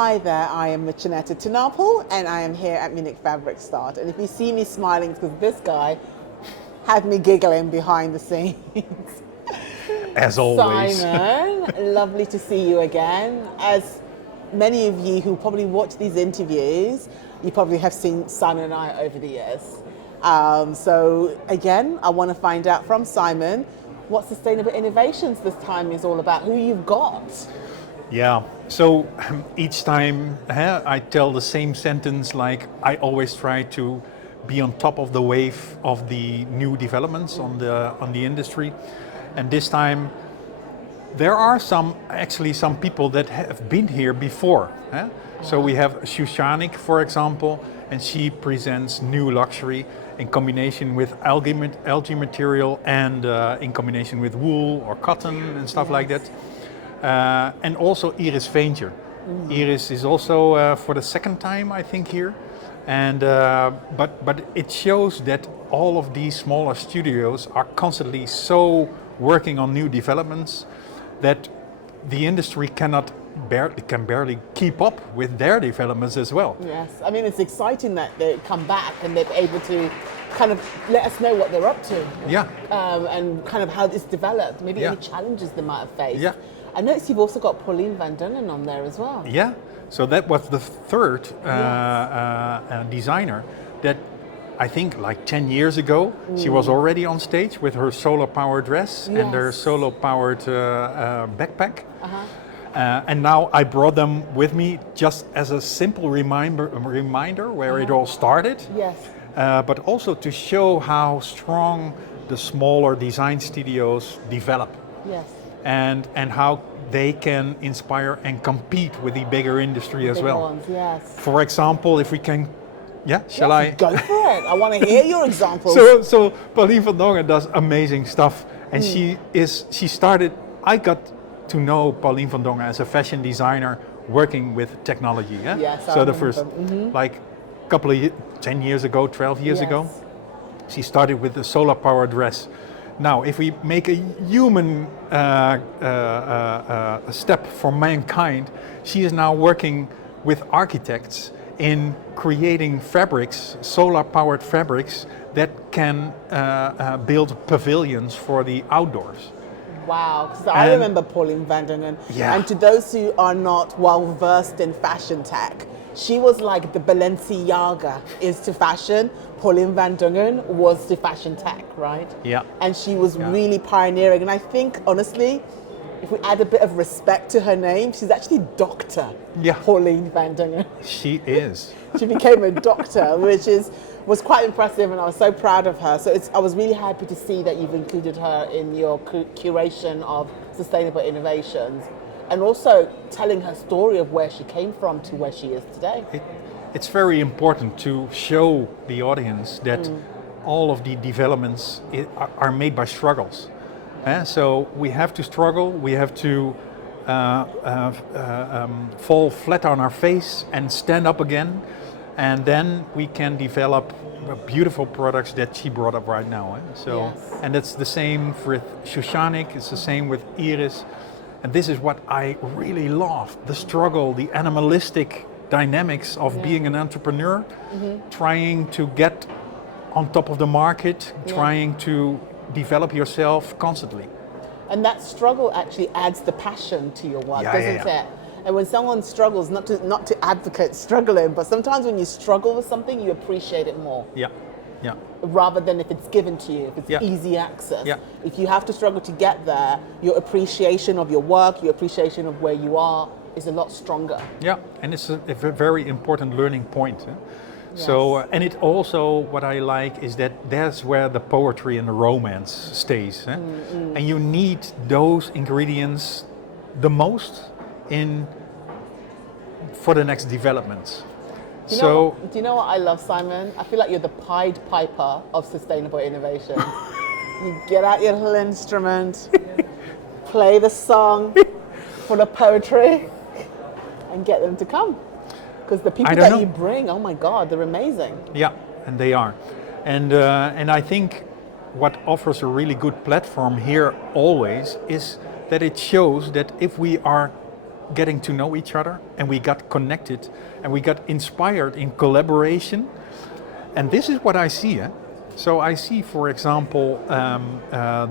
Hi there, I am Muchaneta to Napel and I am here at Munich Fabric Start. And if you see me smiling, it's because this guy had me giggling behind the scenes. As always. Simon, lovely to see you again. As many of you who probably watch these interviews, you probably have seen Simon and I over the years. So again, I want to find out from Simon what sustainable innovations this time is all about, who you've got. Yeah, so each time I tell the same sentence, like I always try to be on top of the wave of the new developments on the industry. And this time there are some people that have been here before. So we have Shoeshanic, for example, and she presents new luxury in combination with algae material and in combination with wool or cotton and stuff like that. And also Iris Veentje. Iris is also for the second time, I think, here. And but it shows that all of these smaller studios are constantly so working on new developments that the industry can barely keep up with their developments as well. Yes, I mean it's exciting that they come back and they're able to kind of let us know what they're up to. Yeah. And kind of how this developed, maybe any challenges they might have faced. Yeah. I noticed you've also got Pauline van Dungen on there as well. Yeah, so that was the third designer that I think like 10 years ago, she was already on stage with her solar-powered dress and her solar-powered backpack. And now I brought them with me just as a simple reminder where it all started. Yes. But also to show how strong the smaller design studios develop. Yes. And how they can inspire and compete with the bigger industry as well. Ones, yes. For example, if we can, shall I? Go for it. I want to hear your examples. So Pauline van Dungen does amazing stuff, and she started. I got to know Pauline van Dungen as a fashion designer working with technology. Yes. So the first, like, couple of 10 years ago, 12 years ago, she started with the solar-powered dress. Now, if we make a human step for mankind, she is now working with architects in creating fabrics, solar-powered fabrics, that can build pavilions for the outdoors. Wow, because I remember Pauline van Dungen. Yeah. And to those who are not well versed in fashion tech, she was like the Balenciaga is to fashion. Pauline van Dungen was to fashion tech, right? Yeah. And she was really pioneering. And I think, honestly, if we add a bit of respect to her name, she's actually Dr. Pauline van Dungen. She is. She became a doctor, which was quite impressive, and I was so proud of her. So I was really happy to see that you've included her in your curation of sustainable innovations, and also telling her story of where she came from to where she is today. It's very important to show the audience that all of the developments are made by struggles. So we have to struggle, we have to fall flat on our face and stand up again, and then we can develop beautiful products that she brought up right now. And it's the same with Shoeshanic, it's the same with Iris. And this is what I really love, the struggle, the animalistic dynamics of being an entrepreneur, trying to get on top of the market, trying to develop yourself constantly. And that struggle actually adds the passion to your work, doesn't it? And when someone struggles, not to advocate struggling, but sometimes when you struggle with something, you appreciate it more. Yeah. Rather than if it's given to you, if it's easy access. If you have to struggle to get there, your appreciation of your work, your appreciation of where you are is a lot stronger. Yeah, and it's a very important learning point. So, and it also, what I like is that that's where the poetry and the romance stays. And you need those ingredients the most for the next developments. Do you know what I love, Simon? I feel like you're the Pied Piper of sustainable innovation. You get out your little instrument, play the song for the poetry, and get them to come. Because the people that you bring, oh my God, they're amazing. Yeah, and they are. And I think what offers a really good platform here always is that it shows that if we are getting to know each other, and we got connected, and we got inspired in collaboration. And this is what I see. So I see, for example,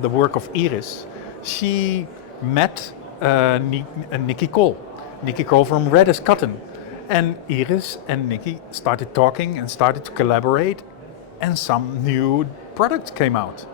the work of Iris. She met Nikki Cole from Redis Cotton. And Iris and Nikki started talking and started to collaborate, and some new products came out.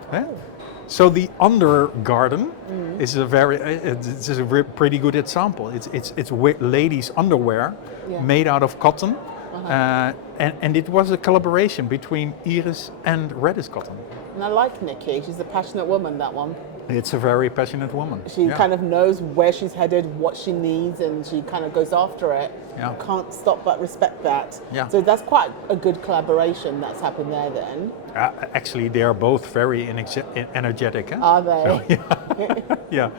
So the undergarden is a pretty good example. It's ladies' underwear made out of cotton, and it was a collaboration between Iris and Redis Cotton. And I like Nikki. She's a passionate woman, that one. It's a very passionate woman. She kind of knows where she's headed, what she needs, and she kind of goes after it. Yeah. Can't stop but respect that. Yeah. So that's quite a good collaboration that's happened there then. Actually, they are both very energetic. Are they? So, yeah.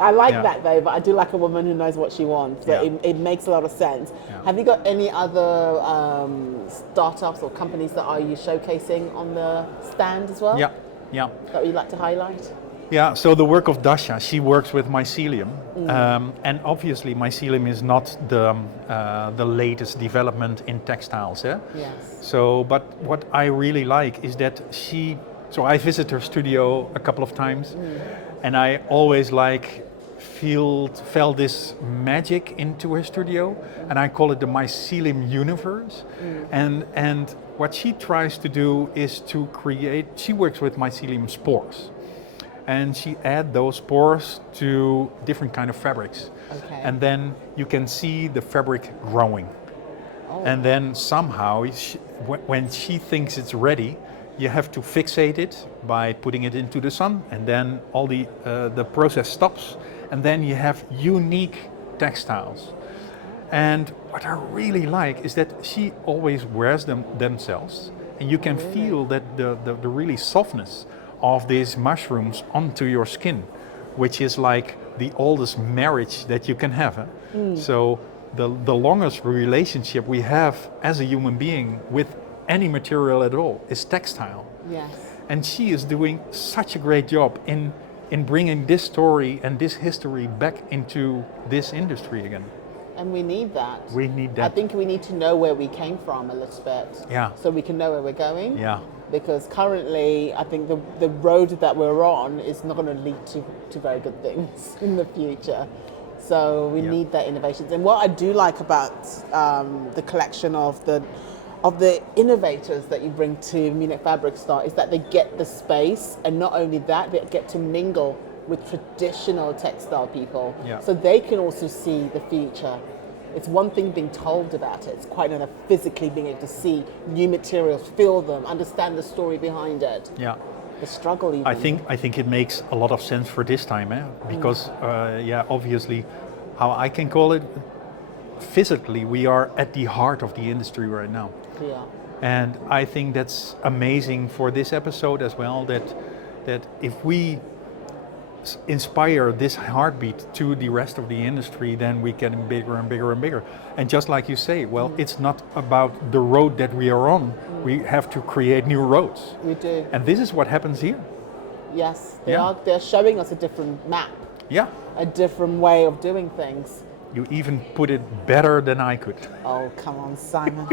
I like that though, but I do like a woman who knows what she wants. So it makes a lot of sense. Yeah. Have you got any other startups or companies that are you showcasing on the stand as well? Yeah. That you'd like to highlight? Yeah, so the work of Dasha, she works with mycelium, and obviously mycelium is not the latest development in textiles. Yes. So, but what I really like is that so I visit her studio a couple of times, and I always felt this magic into her studio, and I call it the mycelium universe. And what she tries to do is to create. She works with mycelium spores. And she adds those spores to different kind of fabrics. Okay. And then you can see the fabric growing. Oh. And then somehow, when she thinks it's ready, you have to fixate it by putting it into the sun, and then all the process stops, and then you have unique textiles. And what I really like is that she always wears them themselves, and you can feel that the really softness of these mushrooms onto your skin, which is like the oldest marriage that you can have. So the longest relationship we have as a human being with any material at all is textile. Yes. And she is doing such a great job in bringing this story and this history back into this industry again. And we need that. We need that. I think we need to know where we came from a little bit. Yeah. So we can know where we're going. Yeah. Because currently, I think the road that we're on is not going to lead to very good things in the future. So we need that innovation. And what I do like about the collection of the innovators that you bring to Munich Fabric Start is that they get the space, and not only that, they get to mingle with traditional textile people. Yeah. So they can also see the future. It's one thing being told about it, it's quite another physically being able to see new materials, feel them, understand the story behind it. Yeah. The struggle even. I think it makes a lot of sense for this time, because obviously, how I can call it, physically we are at the heart of the industry right now. Yeah. And I think that's amazing for this episode as well, that if we inspire this heartbeat to the rest of the industry, then we get bigger and bigger and bigger. And just like you say, well, it's not about the road that we are on. We have to create new roads. We do. And this is what happens here. Yes, they're showing us a different map. Yeah. A different way of doing things. You even put it better than I could. Oh, come on, Simon.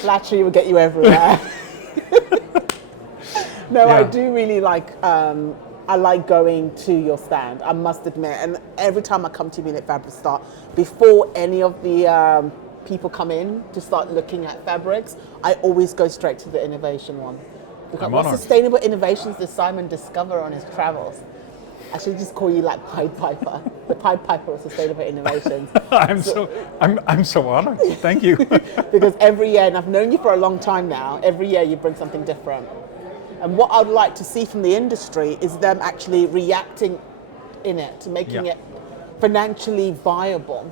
Flattery will get you everywhere. I do really like I like going to your stand, I must admit. And every time I come to Munich Fabric Start, before any of the people come in to start looking at fabrics, I always go straight to the innovation one. Because what sustainable innovations does Simon discover on his travels? I should just call you like Pied Piper, the Pied Piper of sustainable innovations. I'm so honored. Thank you. Because every year, and I've known you for a long time now, every year you bring something different. And what I'd like to see from the industry is them actually reacting in it, to making it financially viable,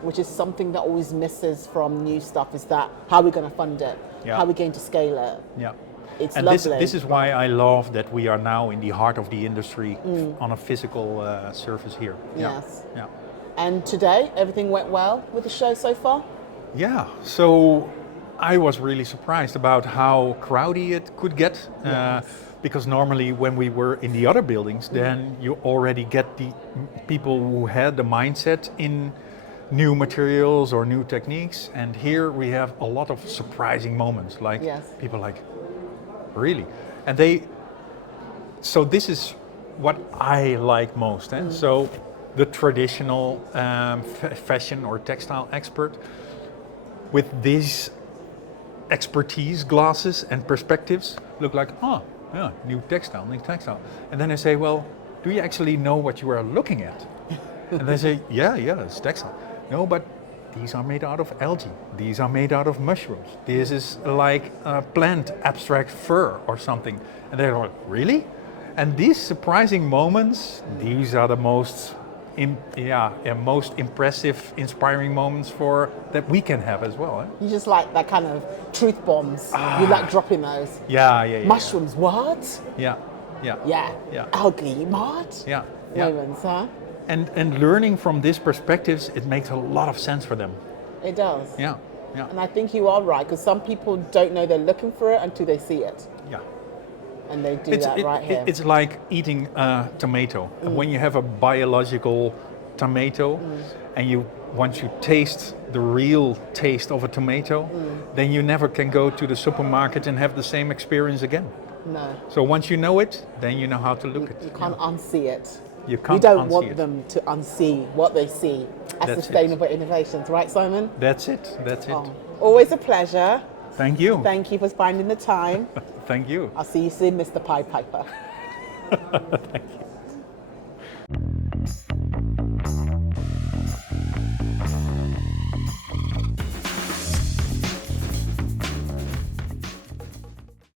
which is something that always misses from new stuff, is that how are we going to fund it? How are we going to scale it? Yeah. It's and lovely. This is why I love that we are now in the heart of the industry on a physical surface here. Yes. Yeah. And today, everything went well with the show so far? Yeah. So I was really surprised about how crowded it could get. Because normally when we were in the other buildings, then you already get the people who had the mindset in new materials or new techniques. And here we have a lot of surprising moments, like people like, really? And so this is what I like most. So the traditional fashion or textile expert with these expertise glasses and perspectives look like, yeah, new textile. And then I say, well, do you actually know what you are looking at? And they say, yeah, it's textile. No, but these are made out of algae. These are made out of mushrooms. This is like a plant abstract fur or something. And they're like, really? And these surprising moments, these are the most most impressive, inspiring moments that we can have as well. You just like that kind of truth bombs. You like dropping those. Yeah. Mushrooms, what? Yeah. Algae, what? Yeah. Moments, huh? And learning from these perspectives, it makes a lot of sense for them. It does. Yeah. And I think you are right, because some people don't know they're looking for it until they see it. Yeah. And they do that right here. It's like eating a tomato. And when you have a biological tomato, and once you taste the real taste of a tomato, then you never can go to the supermarket and have the same experience again. No. So once you know it, then you know how to look at it. You can't unsee it. You can't. We don't want them to unsee what they see as That's sustainable innovations, right, Simon? That's it. Always a pleasure. Thank you. Thank you for finding the time. Thank you. I'll see you soon, Mr. Pied Piper. Thank you.